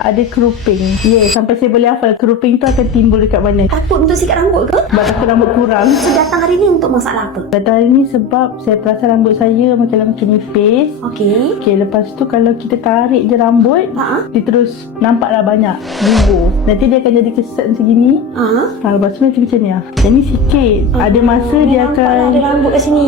ada keruping. Sampai saya boleh hafal keruping tu akan timbul dekat mana. Takut untuk sikat rambut ke? Sebab takut rambut kurang. So datang hari ni untuk masalah apa? Datang hari ni sebab saya perasan rambut saya makin nipis. Okey. Lepas tu kalau kita tarik je rambut, dia terus nampaklah banyak gugur. Nanti dia akan jadi keset segini. Lepas tu nanti macam ni lah. Yang ni sikit. Ada masa dia akan ada rambut kat sini.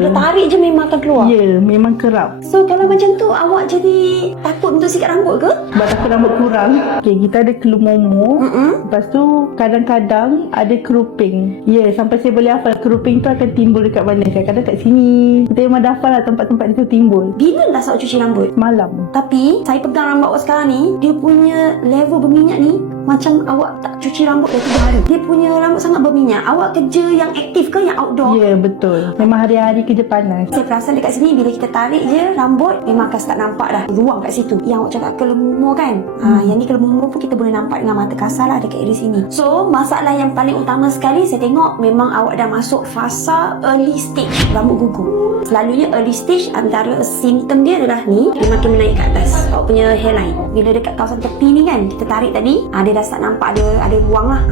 Bila tarik je memang akan keluar. Memang kerap. So kalau macam tu awak jadi takut untuk sikat rambut ke? Sebab takut rambut kurang. Kita ada kelumomo. Lepas tu kadang-kadang ada keruping. Sampai saya boleh hafal keruping tu akan timbul dekat mana. Kadang-kadang kat sini. Kita memang dah hafal lah tempat-tempat itu timbul. Bila dah awak cuci rambut? Malam. Tapi saya pegang rambut awak sekarang ni, dia punya level berminyak ni macam awak tak cuci rambut dah 3 hari. Dia punya rambut sangat berminyak. Awak kerja yang aktif ke yang outdoor? Betul. Memang hari-hari kerja panas. Saya perasan dekat sini bila kita tarik je rambut memang akan start nampak dah ruang kat situ. Yang awak cakap kelemumur kan? Yang ni kelemumur pun kita boleh nampak dengan mata kasar lah dekat area sini. So masalah yang paling utama sekali saya tengok memang awak dah masuk fasa early stage rambut gugur. Selalunya early stage antara simptom dia adalah ni, dia makin menaik ke atas awak punya hairline. Bila dekat kawasan tepi ni kan kita tarik tadi, dia dah start nampak ada ruang lah.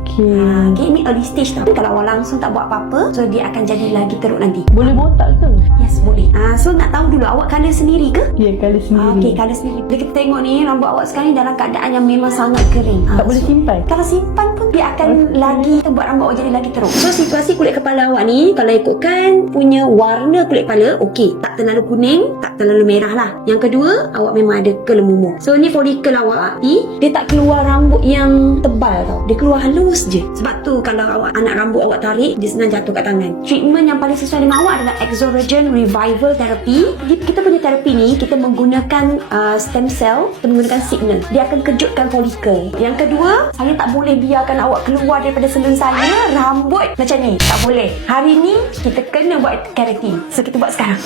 Okay, ni early stage tau. Kalau awak langsung tak buat apa-apa, so dia akan jadi lagi teruk nanti. Boleh botak ke? Yes, boleh. So nak tahu dulu awak colour sendiri ke? Colour sendiri. Okay, colour sendiri. Bila kita tengok ni rambut awak sekarang ni dalam keadaan yang memang sangat kering. Tak boleh simpan? Kalau simpan pun dia akan lagi buat rambut awak jadi lagi teruk. So situasi kulit kepala awak ni, kalau ikutkan punya warna kulit kepala, okey, tak terlalu kuning, tak terlalu merah lah. Yang kedua, awak memang ada kelemumur. So ni folikel awak ni, dia tak keluar rambut yang tebal tau. Dia keluar halus je. Sebab tu kalau anak rambut awak tarik, dia senang jatuh kat tangan. Treatment yang paling sesuai dengan awak adalah Exoregen Revival Therapy. Kita punya terapi ni, kita menggunakan stem cell, kita menggunakan signal. Dia akan kejutkan folikel. Yang kedua, saya tak boleh biarkan awak keluar daripada salon saya rambut macam ni. Tak boleh. Hari ni kita kena buat keratin. So kita buat sekarang.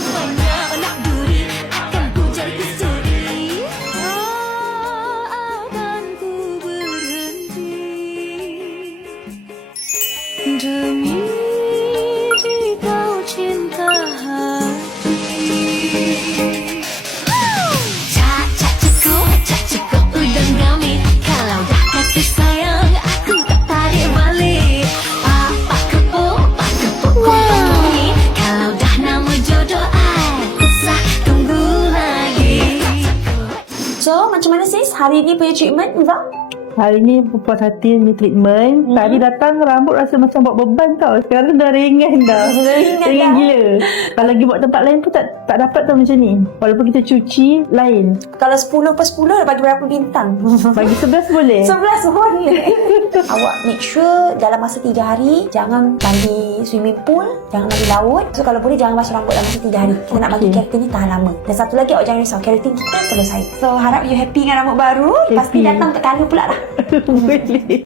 Demi kau cinta hati. Cak cukup udang kami. Kalau dah kata sayang, aku tak tarik balik. Pak kepuk kami. Kalau dah nama jodoh I, usah tunggu lagi. So macam mana sis hari ni punya treatment, Iva? Hari ni puas hati ni treatment. Tadi datang rambut rasa macam buat beban tau. Sekarang dah ringan dah. Ringan gila. Kalau lagi buat tempat lain pun tak dapat tau macam ni. Walaupun kita cuci lain. Kalau 10 per 10 bagi berapa bintang? Bagi 11 boleh. 11 boleh. Awak make sure dalam masa 3 hari jangan mandi swimming pool, jangan mandi laut. So kalau boleh jangan basuh rambut dalam masa 3 hari. Kita nak bagi keratin ni tahan lama. Dan satu lagi awak jangan risau, keratin kita selesai. So harap you happy dengan rambut baru. Pasti datang ke color pula lah. Boleh.